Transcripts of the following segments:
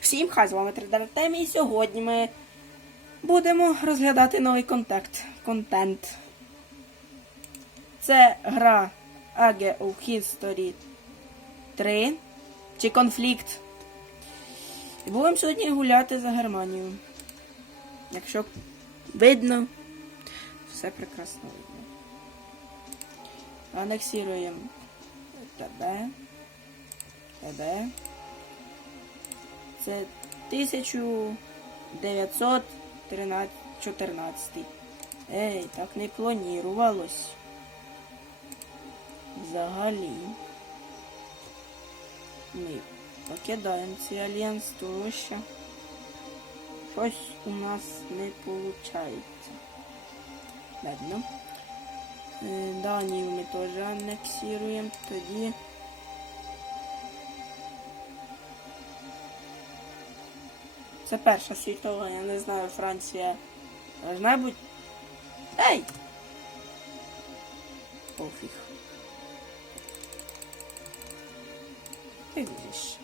Всім хай з вами 3D і сьогодні ми будемо розглядати новий контент. контент. Це гра Age of History 3 чи конфлікт. І будемо сьогодні гуляти за Германію. Якщо видно, все прекрасно видно. Анексіруємо тебе. Тебе. Це 1914. Ей, так не планувалось. Взагалі. Ми покидаємо цей альянс, тому що щось у нас не виходить. Ладно. Е, Данію ми теж анексуємо. Тоді. Це перша світова, я не знаю, Франція бути. Ей! Пофіг. Ти будеш.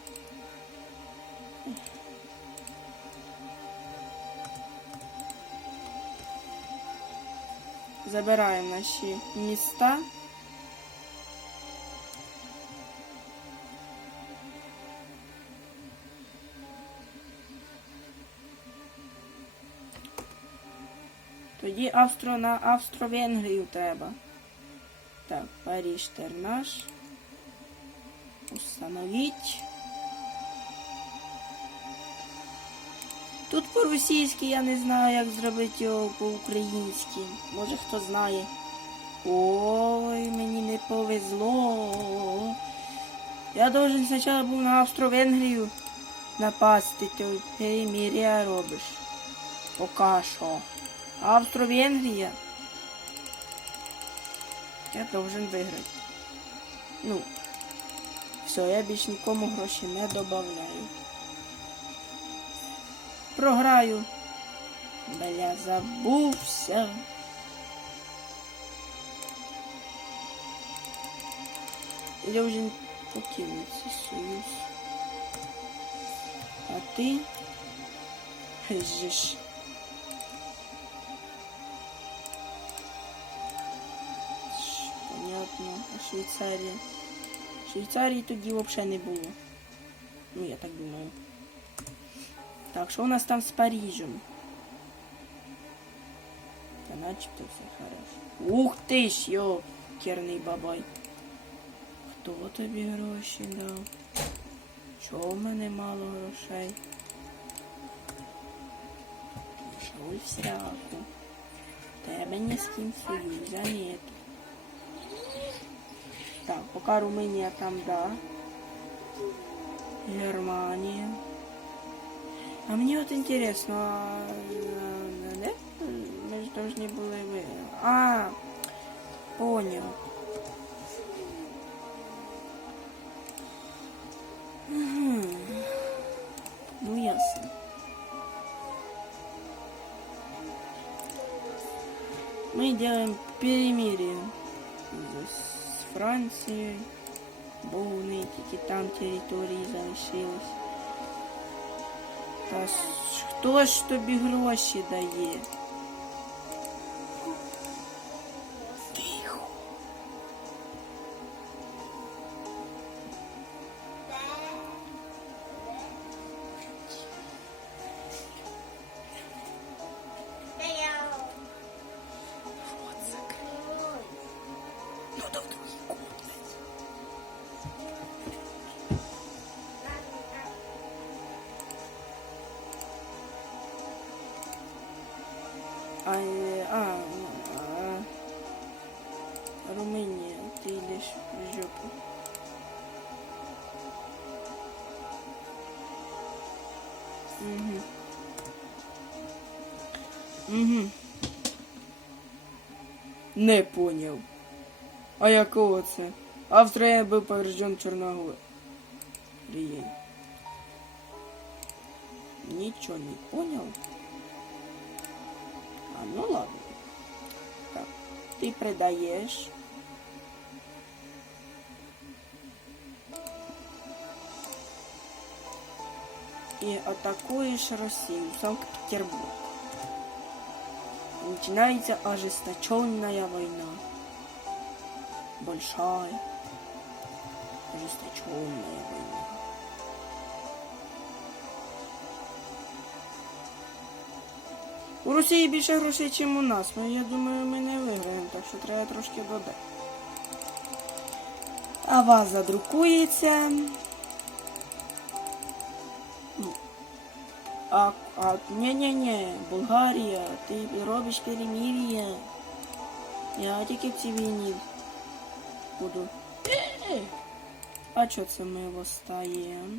Забираємо наші міста. Тоді Австро на Австро-Венгрію треба. Так, Париж тер наш. Установіть. Тут по-російськи я не знаю, як зробити його по-українськи. Може хто знає. Ой, мені не повезло. Я должен спочатку був на Австро-Венгрію напасти, то переміря робиш. Пока що. Австро-Венгрія. Я должен виграти. Ну, все, я більш нікому гроші не додаю. Програю. Бля, забувся. Я вже покинув цей союз. А ти? Жиш. Ш, Швейцарія? Швейцарії тоді взагалі не було. Ну, я так думаю. Так, що у нас там з Парижем? Та начебто все хорошо. Ух ти ж, йо, керний бабай. Хто тобі гроші дав? Чого в мене мало грошей? Пішов в сраку. Тебе ні з ким союза нет. Пока Румунія там, да. Германія. А мне вот интересно, а, э, да? Мы же должны были. А, понял. Ж тобі гроші дає? Не поняв. А якого це? Австрія був поврежден Чорногор. Рієй. Нічого не поняв. А, ну ладно. Так, ти придаєш. и атакуешь Россию, Санкт-Петербург. Начинается ожесточенная война. Большая, ожесточенная война. У Росії більше грошей, ніж у нас. Ну, я думаю, ми не виграємо, так що треба трошки додати. А вас задрукується. Ну, А, а, ні-ні-ні, Болгарія, ти робиш перемир'я. Я тільки в цій війні буду. Е-е. А чого це ми восстаємо?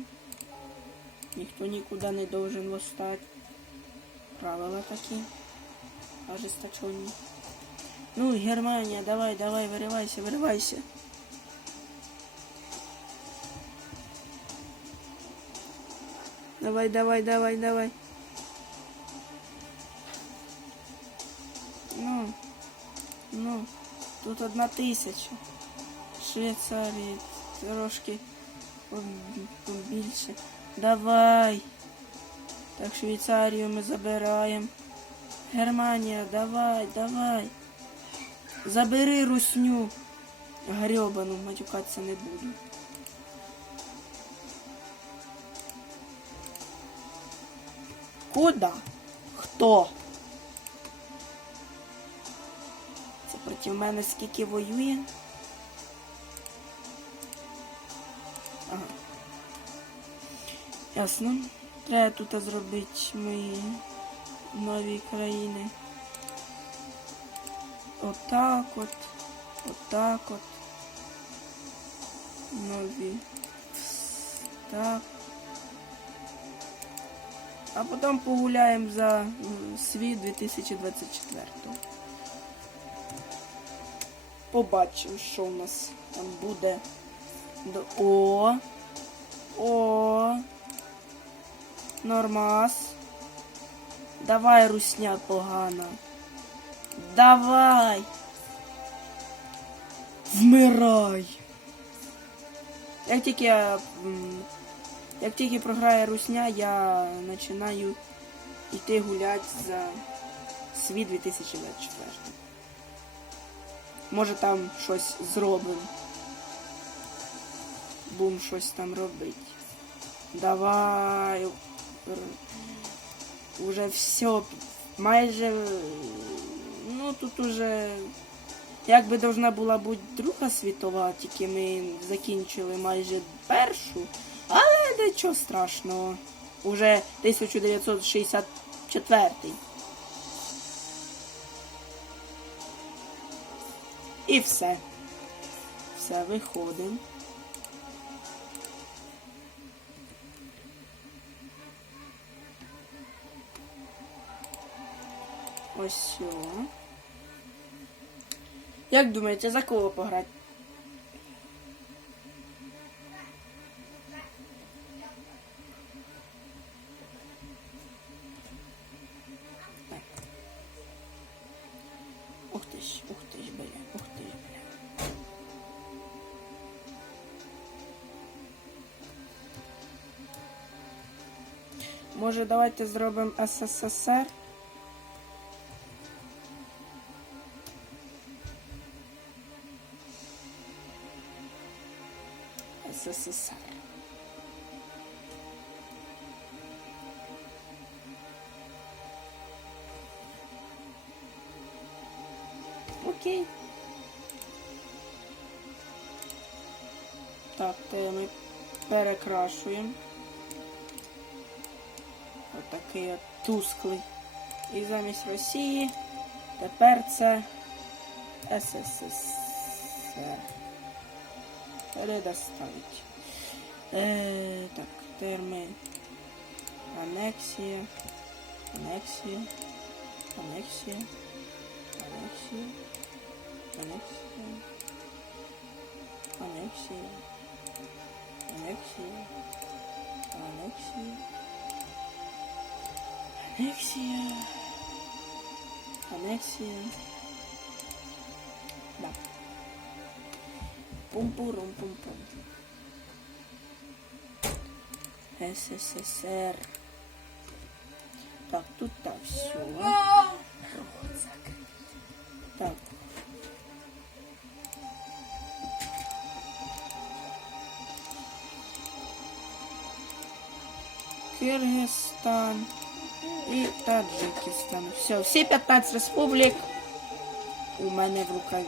Ніхто нікуди не должен восстати. Правила такі. Ожесточенні. Ну, Германія, давай, давай, виривайся, виривайся. Давай, давай, давай, давай. Тут одна тисяча. Швейцарії трошки побільше. Давай. Так, Швейцарію ми забираємо. Германія, давай, давай. Забери русню. Гребану, матюкатися не буду. Куда? Хто? Проти мене скільки воює? Ага. Ясно. Треба тут зробити мої нові країни. Отак от. Отак от. Нові. Так. А потім погуляємо за м, світ 2024. Побачимо, що у нас там буде. О! О! Нормас. Давай, русня погана. Давай. Вмирай. Як тільки я. Як тільки програє русня, я починаю йти гуляти за світ 2024. Може там щось зробимо. Бум щось там робить. Давай. Уже все. Майже. Ну тут уже. Якби должна була бути Друга світова, тільки ми закінчили майже першу. Але нічого страшного. Уже 1964. І все. Все, виходимо. Ось. Як думаєте, за кого пограти? Може, давайте зробимо СССР? СССР. Окей. Так, те ми перекрашуємо. Отакий от тусклий. І замість Росії тепер це СССР. Передоставить. Е, так, терми. Анексія. Анексія. Анексія. Анексія. Анексія. Анексія. Анексія. Анексія. Анексія. Анексія. Да. Пум-пурум-пум-пум. СССР. Так, тут так, все. Так. Киргизстан і Таджикистан. Все, всі 15 республік у мене в рукаві.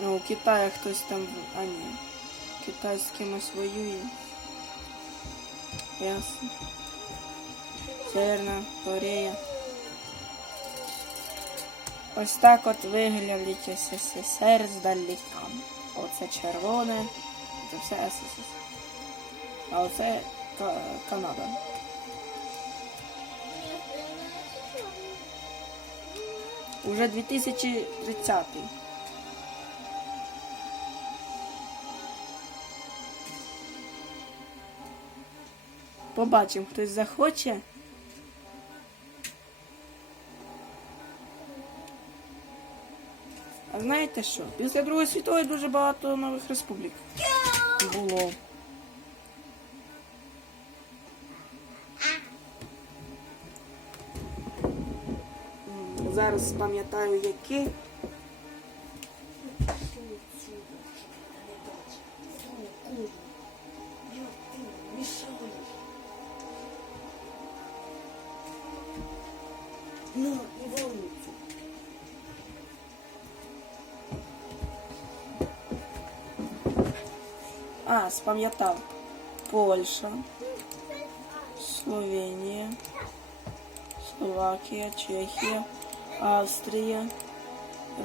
Ну, у Китая хтось там. в- А ні. Китай з кимось воює. Ясно. Северна Корея. Ось так от виглядить СССР здаліка. Оце червоне, це все СССР. А оце Канада. Уже 2030. Побачимо, хтось захоче. Знаєте що? Після Другої світової дуже багато нових республік було. Зараз пам'ятаю, які. Спам'ятав. Польща, Словенія, Словакія, Чехія, Австрія,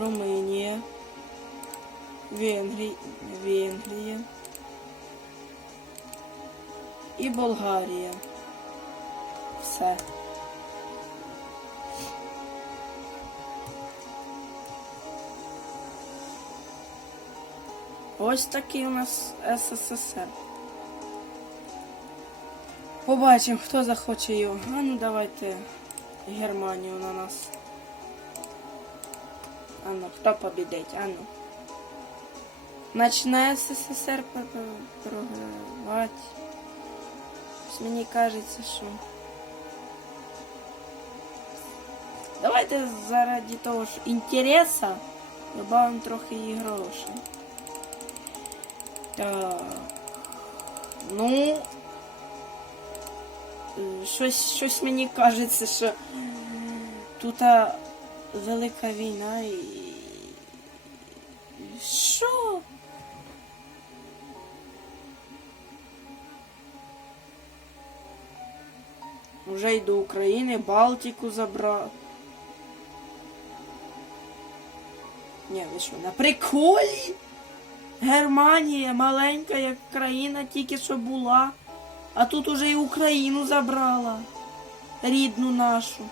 Румунія, Венгрія, Венгрія і Болгарія. Все. Ось такий у нас СССР. Побачимо, хто захоче його. А ну давайте Германію на нас. А ну, хто побідить? А ну. Начне СССР пр- пр- програвати. Ось Мені кажеться, що. Давайте заради того, що інтереса добавимо трохи і грошей. Так. Ну. е, Щось, щось мені кажеться, що тут велика війна і. Що? Уже й до України, Балтику забрав. Ні, ви що, на приколі? Германія маленька як країна тільки що була, а тут уже і Україну забрала. Рідну нашу.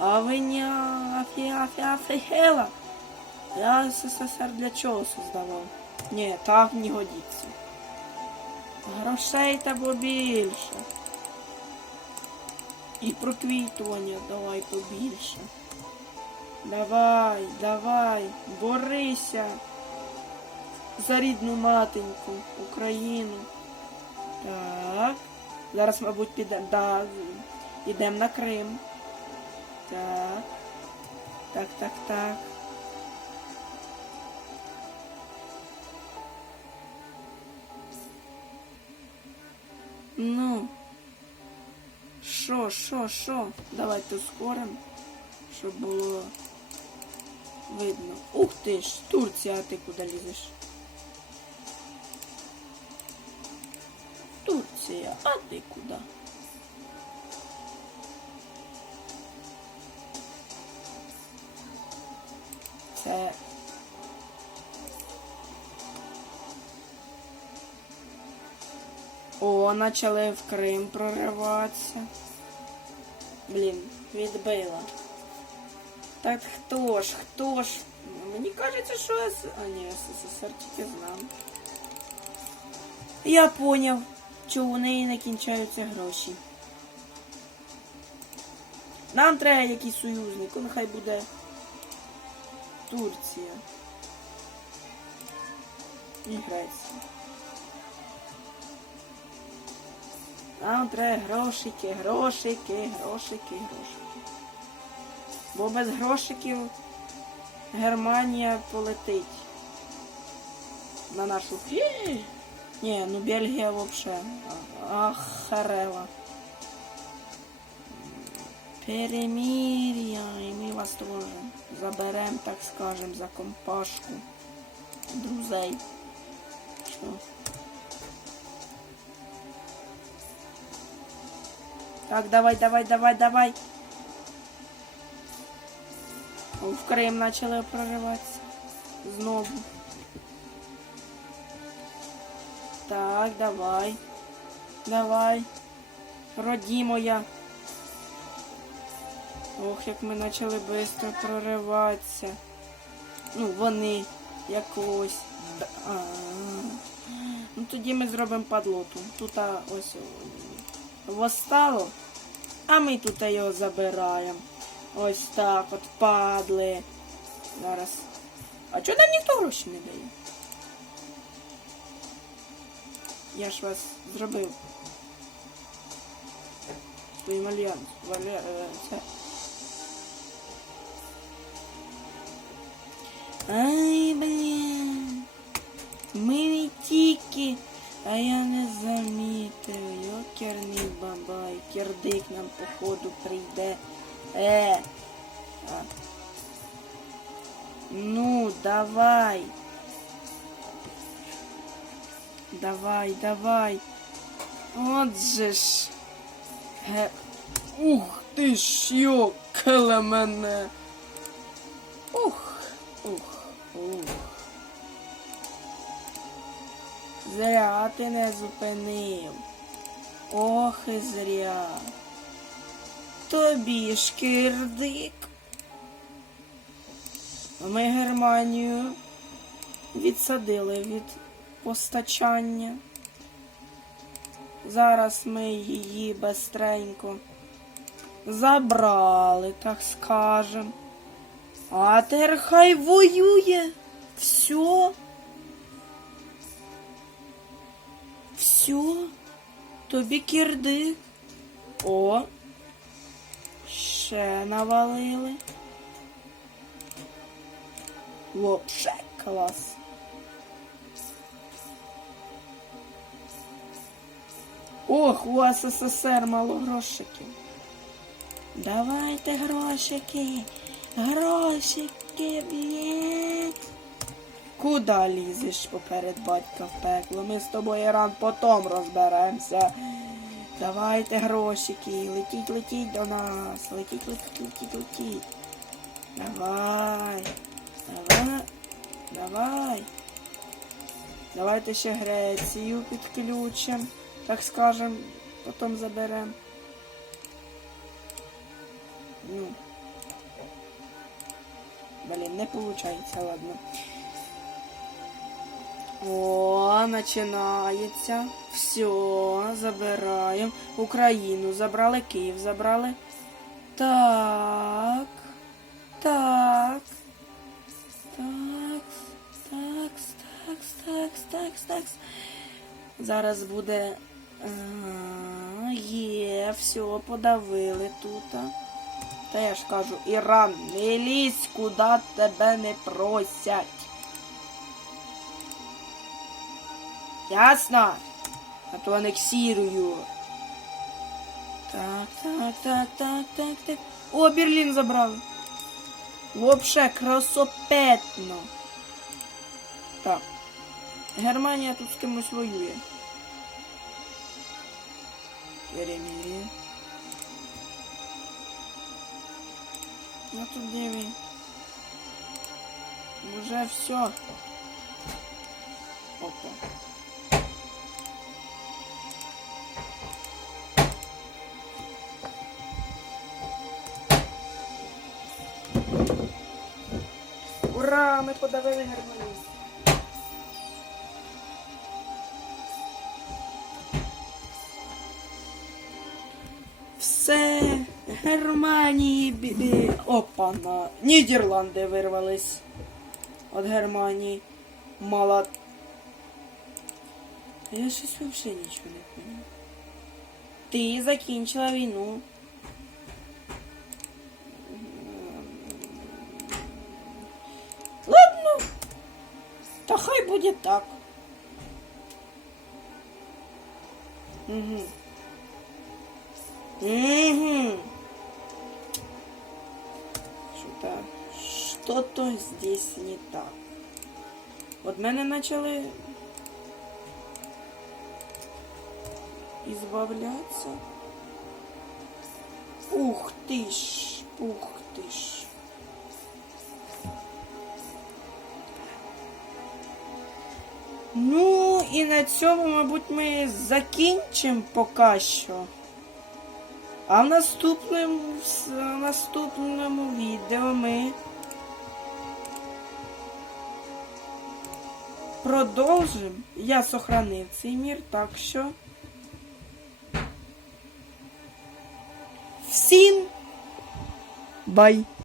А ви не афі, афі. Я СССР для чого создавав? Ні, так не годиться. Грошей треба більше. І проквітування давай побільше. Давай, давай, борися за рідну матеньку, Україну. Так. Зараз, мабуть, підемо. Да, йдемо на Крим. Так. Так, так, так. Ну. Що, що, що? Давайте ускоримо, щоб було видно. Ух ти ж, Турція, а ти куди лізеш? Турція, а ти куди? Це. О, почали в Крим прориватися. Блін, відбила. Так хто ж, хто ж? Ну, Мені кажеться, що С... А ні, СССР тільки знав. Я поняв, чого у неї не кінчаються гроші. Нам треба якийсь союзник, он хай буде Турція. І Греція. Нам треба грошики, грошики, грошики, грошики. Бо без грошиків Германія полетить. На нашу. Ні, ну Бельгія вообще. Ахарела. Перемір'я, і ми вас теж заберем, так скажем, за компашку. Друзей. Що? Так, давай, давай, давай, давай. В Крим почали прориватися. Знову. Так, давай. Давай. Роді моя. Ох, як ми почали швидко прориватися. Ну, вони якось. Д- А, Ну тоді ми зробимо подлоту. Тут а, ось о, восстало, а ми тут його забираємо. Ось так от падли. Зараз. А чого там ніхто гроші не дає? Я ж вас зробив. Своїм альянс. Валя... е, Це. Ай, блін. Ми тільки, а я не замітив. Йокерний бабай. Кирдик нам походу прийде. Е. А. Ну, давай. Давай, давай. От же ж. Ге. Ух ти ж, йокале мене. Ух, ух, ух. Зря ти не зупинив. Ох і зря. Тобі ж кирдик. Ми Германію відсадили від постачання. Зараз ми її бестренько забрали, так скажем. А тепер хай воює. Все. Все. Тобі кирдик. О. Ще навалили. Вообще клас. Ох, у СССР мало грошиків. Давайте грошики. Грошики, блядь. Куда лізеш поперед батька в пекло? Ми з тобою ран потом розберемося. Давайте грошики. Летіть, летіть до нас. Летіть, летіть, летіть, летіть. Давай. Давай. Давай. Давайте ще Грецію підключимо. Так скажем, потім заберемо. Ну. Блін, не получається, ладно. О, починається. Все, забираємо. Україну забрали, Київ забрали. Так. Так. Так. Так, так, так, так, так. Зараз буде. А, Є, все, подавили тут. Та я ж кажу, Іран, не лізь, куди тебе не просять. Ясно? А то анексірую. Так, так, так, так, так, так. О, Берлін забрали. Вообще красопетно. Так. Германія тут з кимось воює. Перемір'я. Ну тут де? Уже все. Опа. Ура! Ми подавили Германію. Все, Германії, бібі. Опа, на Нідерланди вирвались. від Германії. Мала. Я щось взагалі нічого не поняла. Ти закінчила війну. Буде так. Угу. Угу. Что-то, что-то здесь не так. От мене почали избавляться. Ух ты ж, ух ты ж. Ну і на цьому, мабуть, ми закінчимо поки що. А в наступному, в наступному відео ми продовжимо. Я сохранив цей мір, так що. Всім бай!